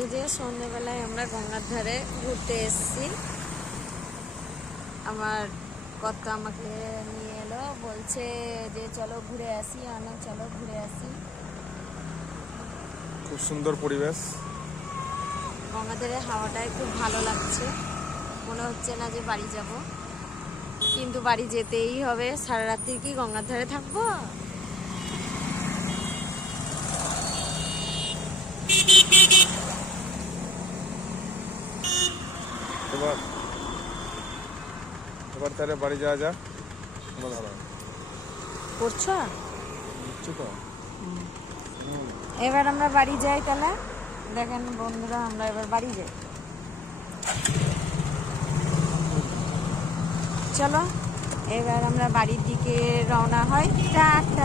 এই যে সন্ধ্যাবেলায় আমরা গঙ্গার ধারে ঘুরতে এসেছি। আমার কর্তা আমাকে নিয়ে এলো, বলছে যে চলো ঘুরে আসি, চলো ঘুরে আসি। খুব সুন্দর পরিবেশ, গঙ্গার ধারে হাওয়াটায় খুব ভালো লাগছে। মনে হচ্ছে না যে বাড়ি যাব, কিন্তু বাড়ি যেতেই হবে। সারা রাত্রি কি গঙ্গার ধারে থাকবো? এবার তাহলে বাড়ি যাওয়া যাক। করছো এবার আমরা বাড়ি যাই। তাহলে দেখেন বন্ধুরা, আমরা এবার বাড়ি যাই। চলো এবার আমরা বাড়ির দিকে রওনা হয়। টাটা।